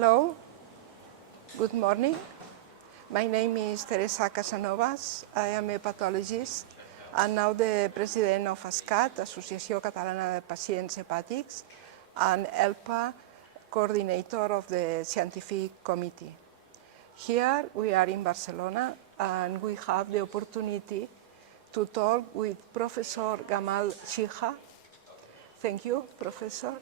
Hello, good morning. My name is Teresa Casanovas. I am a pathologist and now the president of ASCAT, Associació Catalana de Pacients Hepàtics, and ELPA, coordinator of the scientific committee. Here we are in Barcelona and we have the opportunity to talk with Professor Gamal Shiha. Thank you, Professor.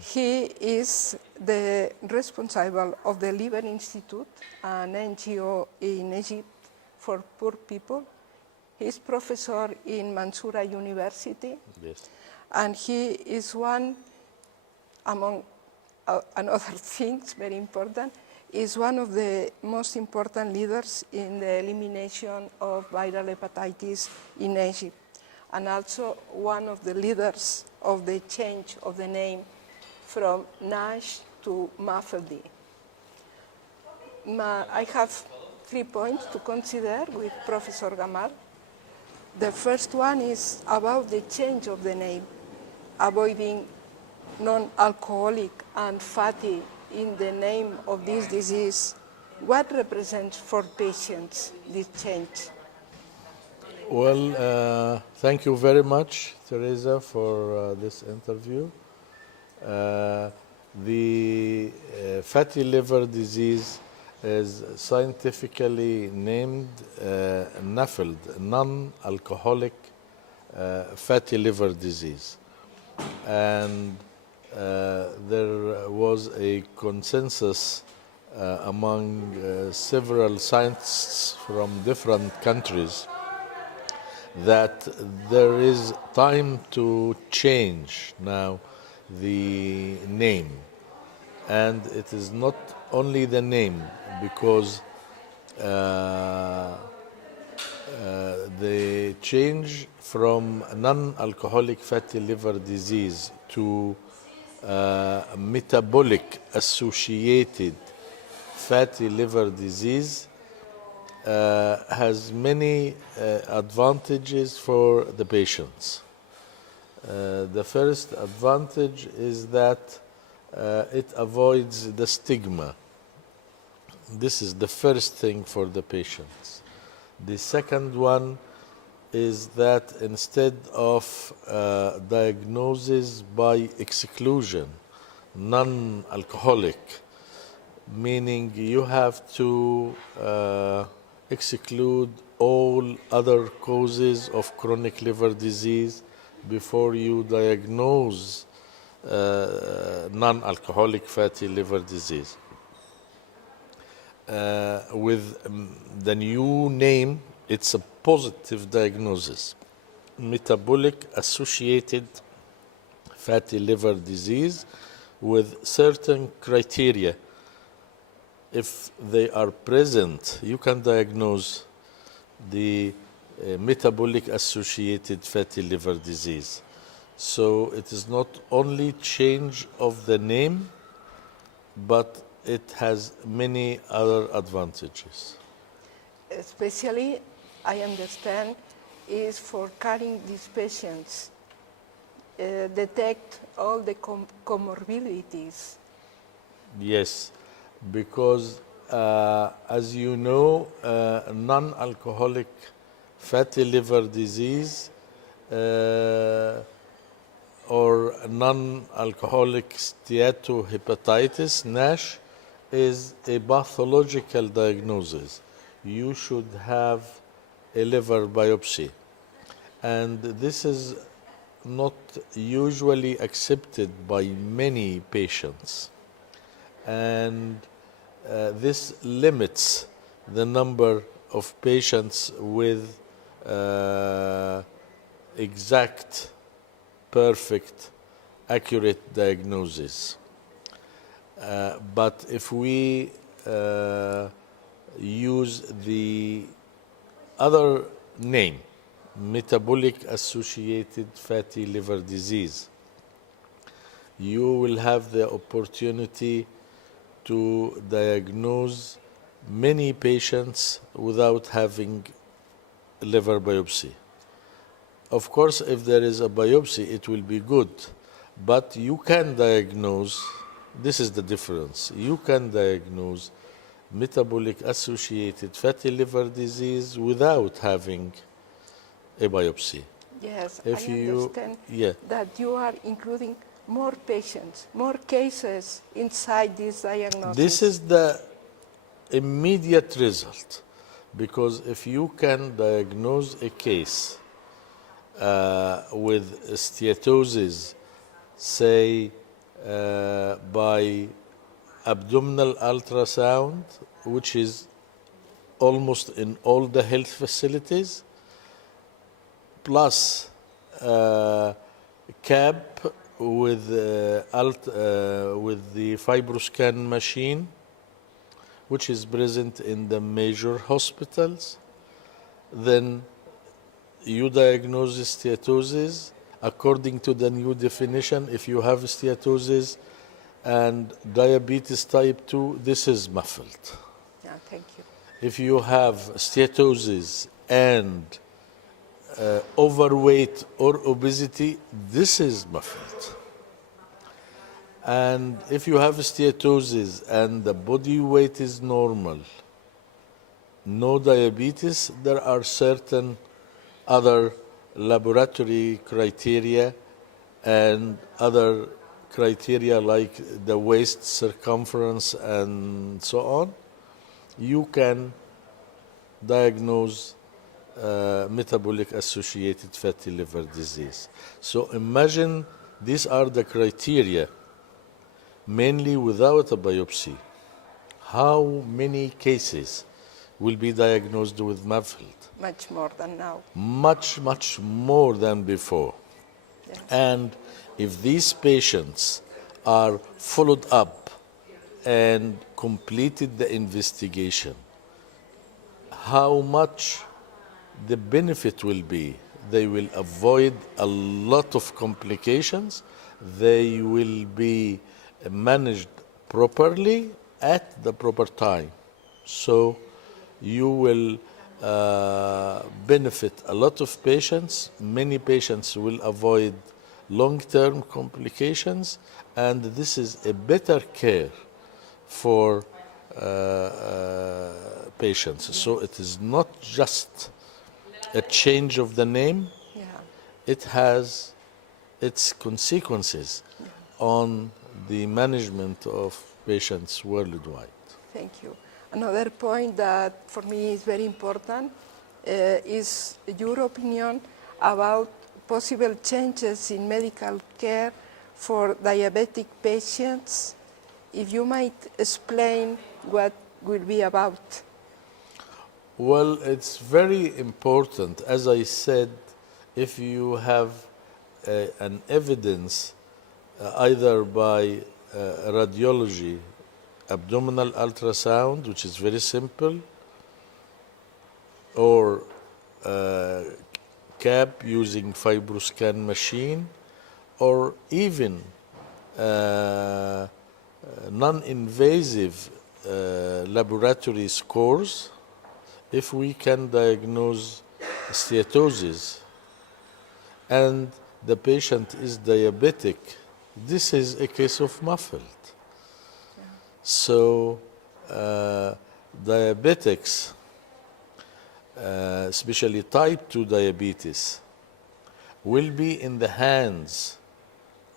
He is the responsible of the Liver Institute, an NGO in Egypt for poor people. He's professor in Mansoura University. Yes. And he is one, among other things, very important, is one of the most important leaders in the elimination of viral hepatitis in Egypt, and also one of the leaders of the change of the name from NASH to MAFLD. I have 3 points to consider with Professor Gamal. The first one is about the change of the name, avoiding non-alcoholic and fatty in the name of this disease. What represents for patients this change? Well, thank you very much, Teresa, for this interview. The fatty liver disease is scientifically named NAFLD, non-alcoholic fatty liver disease. And there was a consensus among several scientists from different countries that there is time to change now the name. And it is not only the name, because the change from non-alcoholic fatty liver disease to metabolic associated fatty liver disease has many advantages for the patients. The first advantage is that it avoids the stigma. This is the first thing for the patients. The second one is that instead of diagnosis by exclusion, non-alcoholic, meaning you have to exclude all other causes of chronic liver disease before you diagnose non-alcoholic fatty liver disease. With the new name, it's a positive diagnosis. Metabolic associated fatty liver disease with certain criteria. If they are present, you can diagnose the metabolic associated fatty liver disease. So it is not only change of the name, but it has many other advantages. Especially, I understand, is for carrying these patients, detect all the comorbidities. Yes, because as you know, non-alcoholic fatty liver disease or non-alcoholic steatohepatitis, NASH, is a pathological diagnosis. You should have a liver biopsy. And this is not usually accepted by many patients. And this limits the number of patients with exact, perfect, accurate diagnosis. But if we use the other name, metabolic associated fatty liver disease, you will have the opportunity to diagnose many patients without having liver biopsy. Of course, if there is a biopsy, it will be good, but you can diagnose This is the difference. You can diagnose metabolic associated fatty liver disease without having a biopsy. Yes, If I understand yeah, that you are including more patients, more cases inside this diagnosis. this is the immediate result, because if you can diagnose a case with steatosis, say by abdominal ultrasound, which is almost in all the health facilities, plus CAP with the fibroscan machine, which is present in the major hospitals, then you diagnose steatosis according to the new definition. If you have steatosis and diabetes type 2, this is muffled. Yeah, thank you. If you have steatosis and overweight or obesity, this is muffled. And if you have steatosis and the body weight is normal, no diabetes, there are certain other laboratory criteria and other criteria like the waist circumference and so on. You can diagnose metabolic associated fatty liver disease. So imagine these are the criteria, mainly without a biopsy. How many cases will be diagnosed with muffled? Much more than now. Much, much more than before. Yes. And if these patients are followed up and completed the investigation, how much the benefit will be. They will avoid a lot of complications. They will be managed properly at the proper time. So you will benefit a lot of patients. Many patients will avoid long-term complications, and this is a better care for patients. So it is not just a change of the name, Yeah. it has its consequences on the management of patients worldwide. Thank you. Another point that for me is very important is your opinion about possible changes in medical care for diabetic patients. If you might explain what will be about. Well, it's very important. As I said, if you have an evidence either by radiology, abdominal ultrasound, which is very simple, or CAP using fibroscan machine, or even non-invasive laboratory scores, if we can diagnose steatosis and the patient is diabetic, this is a case of muffled. Yeah. So diabetics, especially type 2 diabetes, will be in the hands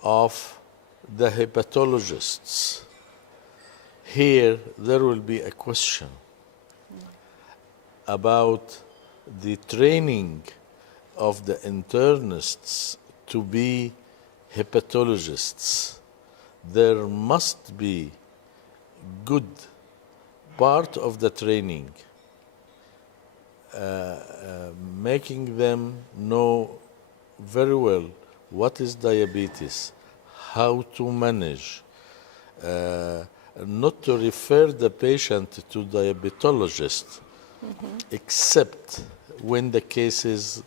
of the hepatologists. Here there will be a question about the training of the internists to be hepatologists. There must be good part of the training, making them know very well what is diabetes, how to manage, not to refer the patient to diabetologist, except when the case is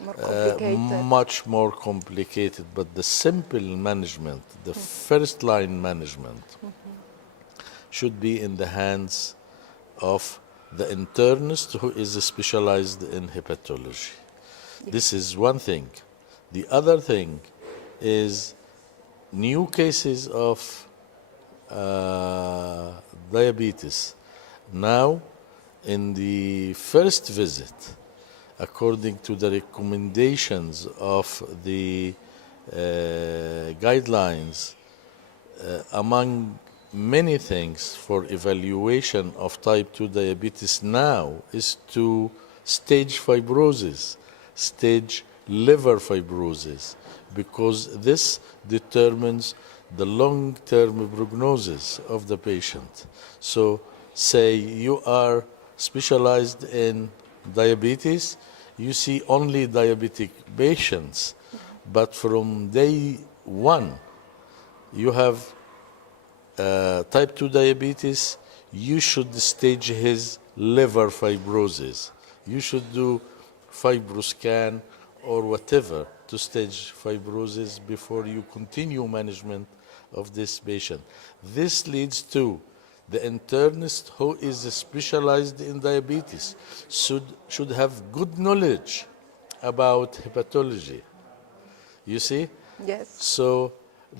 much more complicated. But the simple management, the first line management, should be in the hands of the internist who is specialized in hepatology. This is one thing. The other thing is new cases of diabetes. Now, in the first visit, according to the recommendations of the guidelines, among many things for evaluation of type 2 diabetes now is to stage fibrosis, stage liver fibrosis, because this determines the long-term prognosis of the patient. So say you are specialized in diabetes, you see only diabetic patients, but from day one you have type 2 diabetes, you should stage his liver fibrosis. You should do fibroscan or whatever to stage fibrosis before you continue management of this patient. This leads to the internist who is specialized in diabetes should have good knowledge about hepatology. You see? Yes. So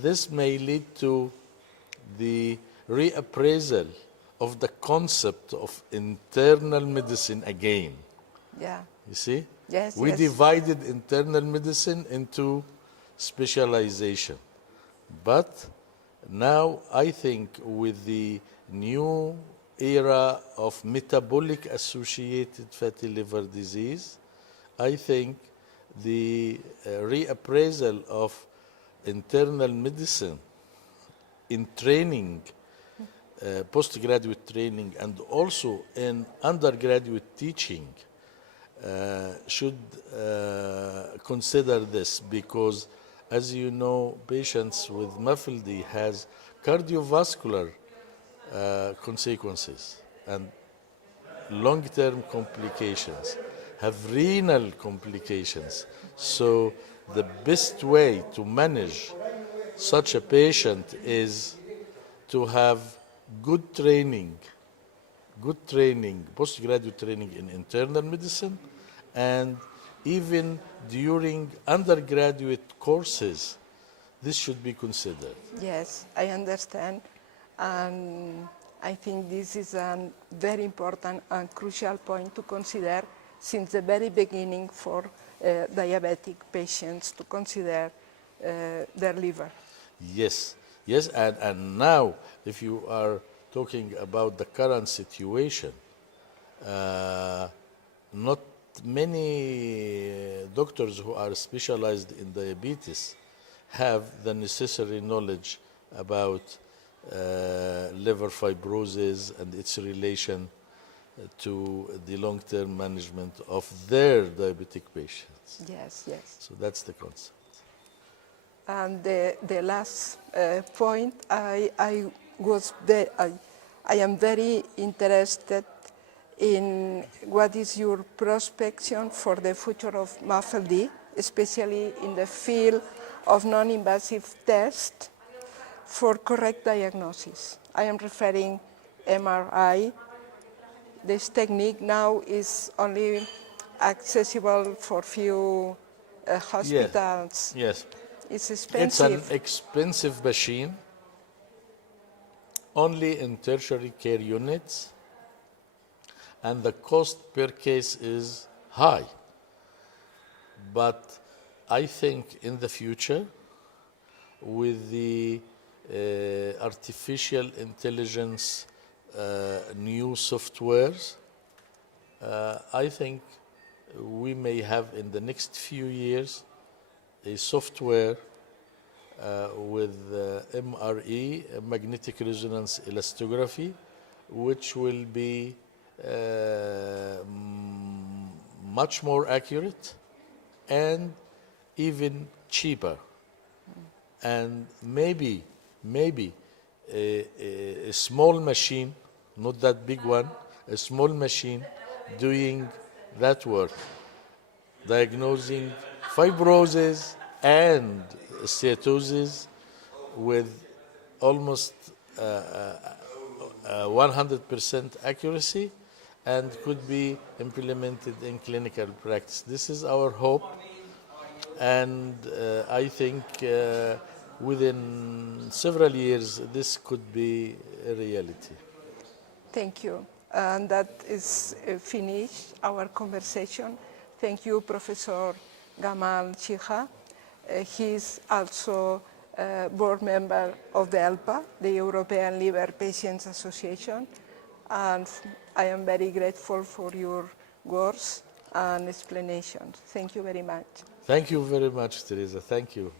this may lead to the reappraisal of the concept of internal medicine again. Yeah. You see? Yes, We yes. divided internal medicine into specialization. But now I think with the new era of metabolic associated fatty liver disease, I think the reappraisal of internal medicine in training, postgraduate training, and also in undergraduate teaching should consider this, because as you know, patients with MAFLD has cardiovascular consequences and long-term complications, have renal complications. So the best way to manage such a patient is to have good training, postgraduate training in internal medicine, and even during undergraduate courses, this should be considered. Yes, I understand. And I think this is a very important and crucial point to consider since the very beginning for diabetic patients to consider their liver. Yes, yes, and now if you are talking about the current situation, not many doctors who are specialized in diabetes have the necessary knowledge about liver fibrosis and its relation to the long-term management of their diabetic patients. Yes, yes. So that's the concept. And the last point, I am very interested in what is your prospection for the future of MAFLD, especially in the field of non-invasive tests for correct diagnosis. I am referring MRI. This technique now is only accessible for few hospitals. Yes. It's It's expensive. an expensive machine, only in tertiary care units, and the cost per case is high. But I think in the future, with the artificial intelligence, new softwares, I think we may have in the next few years a software with MRE, magnetic resonance elastography, which will be much more accurate and even cheaper. And maybe a small machine, not that big one, a small machine doing that work, diagnosing fibrosis and steatosis with almost 100% accuracy, and could be implemented in clinical practice. This is our hope, and I think within several years, this could be a reality. Thank you. And that is finished our conversation. Thank you, Professor Gamal Shiha. He's also a board member of the ELPA, the European Liver Patients Association. And I am very grateful for your words and explanations. Thank you very much. Thank you very much, Teresa. Thank you.